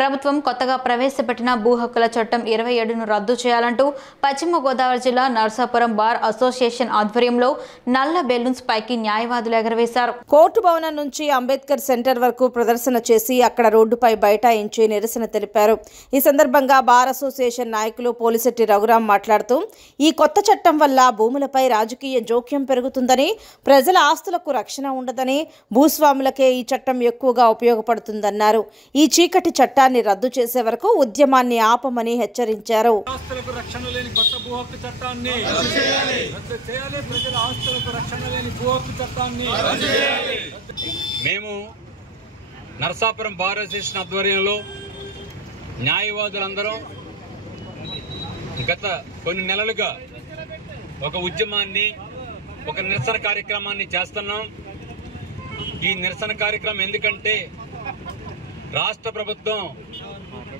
ప్రభుత్వం కొత్తగా ప్రవేశపెట్టిన భూ హక్కుల చట్టం 27ను రద్దు చేయాలంటూ పశ్చిమ గోదావరి జిల్లా నర్సాపురం బార్ అసోసియేషన్ ఆధ్వర్యంలో నల్ల బెలూన్స్ పైకి న్యాయవాదులు ఎగరవేశారు. కోర్టు భవనం నుంచి అంబేద్కర్ సెంటర్ వరకు ప్రదర్శన చేసి అక్కడ రోడ్డుపై బైఠాయించి నిరసన తెలిపారు. ఈ సందర్భంగా బార్ అసోసియేషన్ నాయకులు పోలిశెట్టి రఘురాం మాట్లాడుతూ ఈ కొత్త చట్టం వల్ల భూములపై రాజకీయ జోక్యం పెరుగుతుందని, ప్రజల ఆస్తులకు రక్షణ ఉండదని, భూస్వాములకే ఈ చట్టం ఎక్కువగా ఉపయోగపడుతుందన్నారు. ఈ చీకటి చట్టాన్ని రద్దు చేసే వరకు ఉద్యమాన్ని ఆపమని హెచ్చరించారు. మేము నర్సాపురం బార్ అసోసియేషన్ ఆధ్వర్యంలో న్యాయవాదులందరం గత కొన్ని నెలలుగా ఒక ఉద్యమాన్ని, ఒక నిరసన కార్యక్రమాన్ని చేస్తున్నాం. ఈ నిరసన కార్యక్రమం ఎందుకంటే రాష్ట్ర ప్రభుత్వం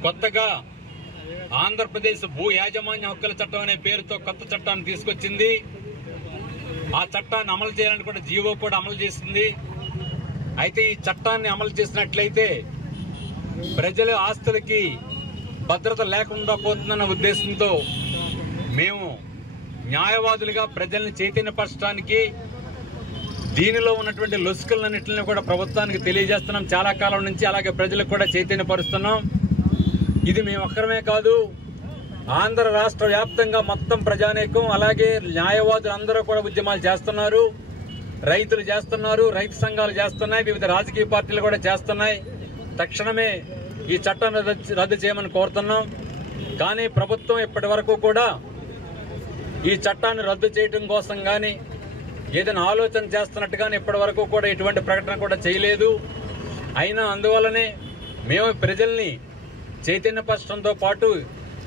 కొత్తగా ఆంధ్రప్రదేశ్ భూ యాజమాన్య హక్కుల చట్టం అనే పేరుతో కొత్త చట్టాన్ని తీసుకొచ్చింది. ఆ చట్టాన్ని అమలు చేయాలని కూడా జీవో కూడా అమలు చేసింది. అయితే ఈ చట్టాన్ని అమలు చేసినట్లయితే ప్రజల ఆస్తులకి భద్రత లేకుండా పోతుందన్న ఉద్దేశంతో మేము న్యాయవాదులుగా ప్రజల్ని చైతన్యపరచడానికి దీనిలో ఉన్నటువంటి లొసుకలన్నింటినీ కూడా ప్రభుత్వానికి తెలియజేస్తున్నాం. చాలా కాలం నుంచి అలాగే ప్రజలకు కూడా చైతన్యపరుస్తున్నాం. ఇది మేము ఒక్కరమే కాదు, ఆంధ్ర రాష్ట్ర వ్యాప్తంగా మొత్తం ప్రజానీకం అలాగే న్యాయవాదులు అందరూ కూడా ఉద్యమాలు చేస్తున్నారు. రైతులు చేస్తున్నారు, రైతు సంఘాలు చేస్తున్నాయి, వివిధ రాజకీయ పార్టీలు కూడా చేస్తున్నాయి. తక్షణమే ఈ చట్టాన్ని రద్దు చేయమని కోరుతున్నాం. కానీ ప్రభుత్వం ఇప్పటి వరకు కూడా ఈ చట్టాన్ని రద్దు చేయడం కోసం కానీ ఏదైనా ఆలోచన చేస్తున్నట్టుగానే ఇప్పటి వరకు కూడా ఎటువంటి ప్రకటన కూడా చేయలేదు. అయినా అందువల్లనే మేము ప్రజల్ని చైతన్యపరచడంతో పాటు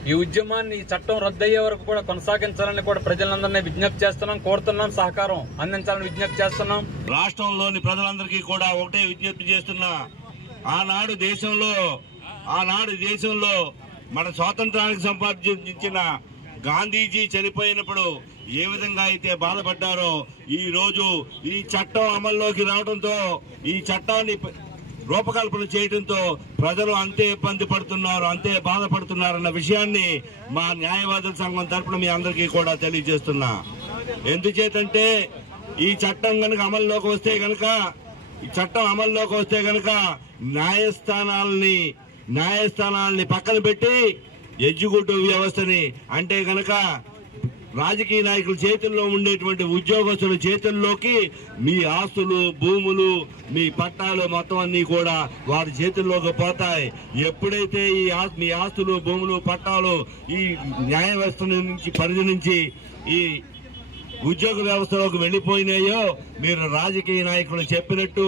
ఈ ఉద్యమాన్ని, ఈ చట్టం రద్దు అయ్యే వరకు కూడా కొనసాగించాలని కూడా ప్రజలందరినీ విజ్ఞప్తి చేస్తున్నాం, కోరుతున్నాం, సహకారం అందించాలని విజ్ఞప్తి చేస్తున్నాం. రాష్ట్రంలోని ప్రజలందరికీ కూడా ఒకటే విజ్ఞప్తి చేస్తున్నా, ఆనాడు దేశంలో మన స్వాతంత్రానికి సంపాదించిన గాంధీజీ చనిపోయినప్పుడు ఏ విధంగా అయితే బాధపడ్డారో ఈ రోజు ఈ చట్టం అమల్లోకి రావడంతో, ఈ చట్టాన్ని రూపకల్పన చేయడంతో ప్రజలు అంతే ఇబ్బంది పడుతున్నారు, అంతే బాధపడుతున్నారన్న విషయాన్ని మా న్యాయవాదుల సంఘం తరపున మీ అందరికీ కూడా తెలియజేస్తున్నా. ఎందుచేతంటే ఈ చట్టం కనుక అమల్లోకి వస్తే గనక న్యాయస్థానాలని పక్కన పెట్టి ఎగ్జిక్యూటివ్ వ్యవస్థని, అంటే గనక రాజకీయ నాయకుల చేతుల్లో ఉండేటువంటి ఉద్యోగస్తుల చేతుల్లోకి మీ ఆస్తులు, భూములు, మీ పట్టాలు మొత్తం అన్ని కూడా వారి చేతుల్లోకి పోతాయి. ఎప్పుడైతే మీ ఆస్తులు, భూములు, పట్టాలు ఈ న్యాయ వ్యవస్థ నుంచి పరిధి నుంచి ఈ ఉద్యోగ వ్యవస్థలోకి వెళ్లిపోయినాయో, మీరు రాజకీయ నాయకులు చెప్పినట్టు